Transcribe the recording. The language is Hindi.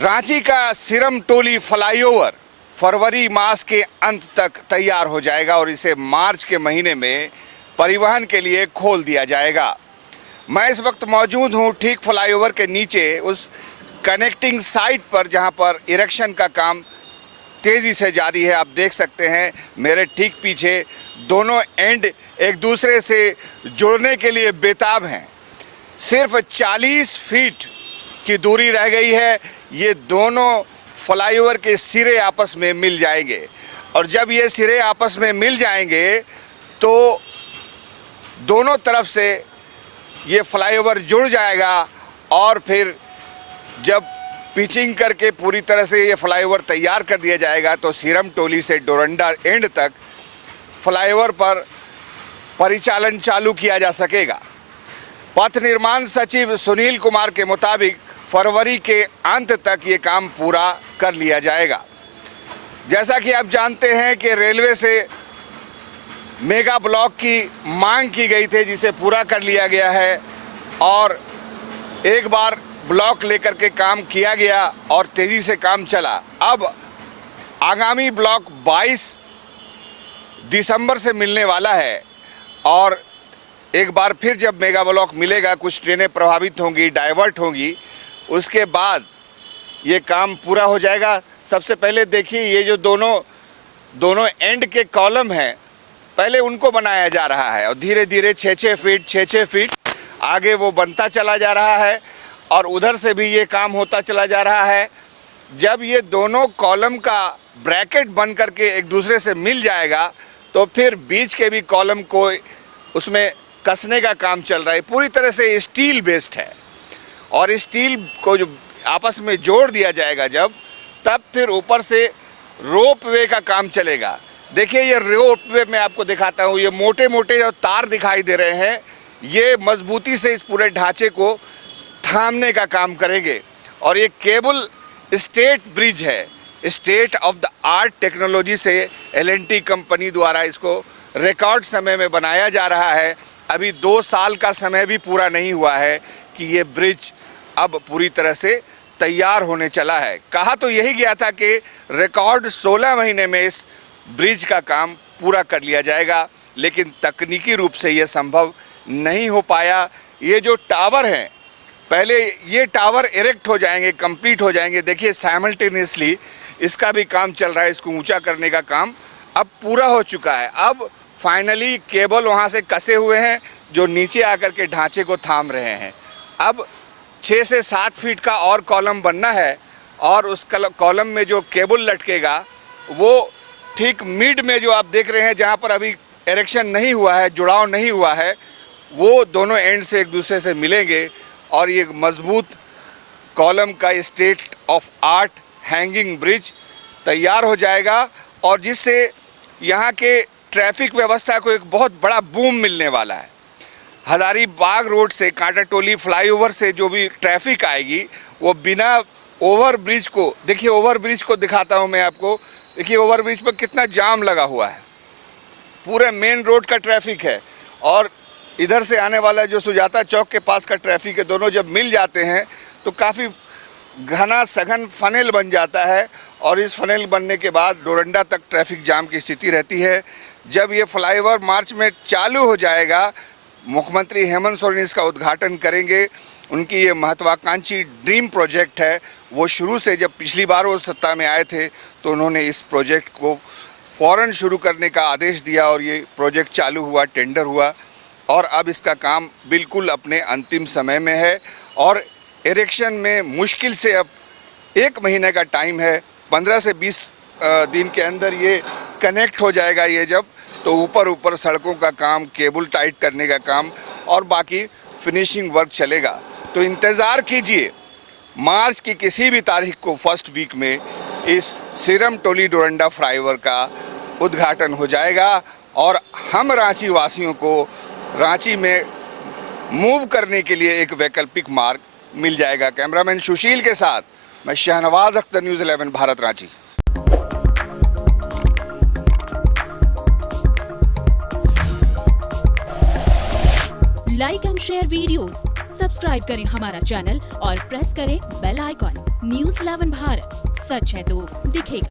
रांची का सिरम टोली फ्लाईओवर फरवरी मास के अंत तक तैयार हो जाएगा और इसे मार्च के महीने में परिवहन के लिए खोल दिया जाएगा। मैं इस वक्त मौजूद हूं ठीक फ्लाईओवर के नीचे उस कनेक्टिंग साइट पर जहां पर इरेक्शन का काम तेज़ी से जारी है। आप देख सकते हैं मेरे ठीक पीछे दोनों एंड एक दूसरे से जुड़ने के लिए बेताब हैं। सिर्फ 40 फीट की दूरी रह गई है। ये दोनों फ्लाईओवर के सिरे आपस में मिल जाएंगे और जब ये सिरे आपस में मिल जाएंगे तो दोनों तरफ से ये फ्लाईओवर जुड़ जाएगा और फिर जब पिचिंग करके पूरी तरह से ये फ्लाईओवर तैयार कर दिया जाएगा तो सिरम टोली से डोरंडा एंड तक फ्लाईओवर पर परिचालन चालू किया जा सकेगा। पथ निर्माण सचिव सुनील कुमार के मुताबिक फरवरी के अंत तक ये काम पूरा कर लिया जाएगा। जैसा कि आप जानते हैं कि रेलवे से मेगा ब्लॉक की मांग की गई थी जिसे पूरा कर लिया गया है और एक बार ब्लॉक लेकर के काम किया गया और तेज़ी से काम चला। अब आगामी ब्लॉक 22 दिसंबर से मिलने वाला है और एक बार फिर जब मेगा ब्लॉक मिलेगा कुछ ट्रेनें प्रभावित होंगी, डाइवर्ट होंगी, उसके बाद ये काम पूरा हो जाएगा। सबसे पहले देखिए ये जो दोनों एंड के कॉलम हैं पहले उनको बनाया जा रहा है और धीरे धीरे 6-6 फीट आगे वो बनता चला जा रहा है और उधर से भी ये काम होता चला जा रहा है। जब ये दोनों कॉलम का ब्रैकेट बन करके एक दूसरे से मिल जाएगा तो फिर बीच के भी कॉलम को उसमें कसने का काम चल रहा है। पूरी तरह से स्टील बेस्ड है और स्टील को जो आपस में जोड़ दिया जाएगा जब तब फिर ऊपर से रोप वे का काम चलेगा। देखिए ये रोप वे मैं आपको दिखाता हूँ। ये मोटे मोटे जो तार दिखाई दे रहे हैं ये मजबूती से इस पूरे ढांचे को थामने का काम करेंगे और ये केबल स्टेट ब्रिज है। State of the art technology से L&T कंपनी द्वारा इसको रिकॉर्ड समय में बनाया जा रहा है। अभी 2 साल का समय भी पूरा नहीं हुआ है कि ये ब्रिज अब पूरी तरह से तैयार होने चला है। कहा तो यही गया था कि रिकॉर्ड 16 महीने में इस ब्रिज का काम पूरा कर लिया जाएगा, लेकिन तकनीकी रूप से ये संभव नहीं हो पाया। ये जो टावर हैं पहले ये टावर इरेक्ट हो जाएंगे, कंप्लीट हो जाएंगे। देखिए साइमल्टेनियसली इसका भी काम चल रहा है। इसको ऊंचा करने का काम अब पूरा हो चुका है। अब फाइनली केबल वहाँ से कसे हुए हैं जो नीचे आकर के ढांचे को थाम रहे हैं। अब 6 से 7 फीट का और कॉलम बनना है और उस कॉलम में जो केबल लटकेगा वो ठीक मिड में जो आप देख रहे हैं जहाँ पर अभी इरेक्शन नहीं हुआ है, जुड़ाव नहीं हुआ है, वो दोनों एंड से एक दूसरे से मिलेंगे और ये मजबूत कॉलम का state of art hanging bridge तैयार हो जाएगा और जिससे यहाँ के ट्रैफिक व्यवस्था को एक बहुत बड़ा बूम मिलने वाला है। हजारीबाग रोड से कांटाटोली फ्लाईओवर से जो भी ट्रैफिक आएगी वो बिना ओवर ब्रिज को, देखिए ओवर ब्रिज को दिखाता हूँ मैं आपको। देखिए ओवर ब्रिज पर कितना जाम लगा हुआ है, पूरे मेन रोड का ट्रैफिक है और इधर से आने वाला जो सुजाता चौक के पास का ट्रैफिक है। दोनों जब मिल जाते हैं तो काफ़ी घना सघन फनेल बन जाता है और इस फनेल बनने के बाद डोरंडा तक ट्रैफिक जाम की स्थिति रहती है। जब ये फ्लाईओवर मार्च में चालू हो जाएगा, मुख्यमंत्री हेमंत सोरेन इसका उद्घाटन करेंगे। उनकी ये महत्वाकांक्षी ड्रीम प्रोजेक्ट है। वो शुरू से जब पिछली बार वो सत्ता में आए थे तो उन्होंने इस प्रोजेक्ट को फ़ौरन शुरू करने का आदेश दिया और ये प्रोजेक्ट चालू हुआ, टेंडर हुआ और अब इसका काम बिल्कुल अपने अंतिम समय में है और इरेक्शन में मुश्किल से अब 1 महीने का टाइम है। 15 से 20 दिन के अंदर ये कनेक्ट हो जाएगा। ये जब तो ऊपर सड़कों का काम, केबल टाइट करने का काम और बाकी फिनिशिंग वर्क चलेगा। तो इंतज़ार कीजिए, मार्च की किसी भी तारीख को फर्स्ट वीक में इस सिरम टोली डोरंडा फ्लाईओवर का उद्घाटन हो जाएगा और हम रांची वासियों को रांची में मूव करने के लिए एक वैकल्पिक मार्ग मिल जाएगा। कैमरामैन सुशील के साथ मैं Shahnawaz Akhtar, news 11 Bharat, Ranchi. Like and share videos, subscribe करें हमारा चैनल और प्रेस करें बेल आइकॉन। न्यूज़ 11 भारत, सच है तो दिखेगा।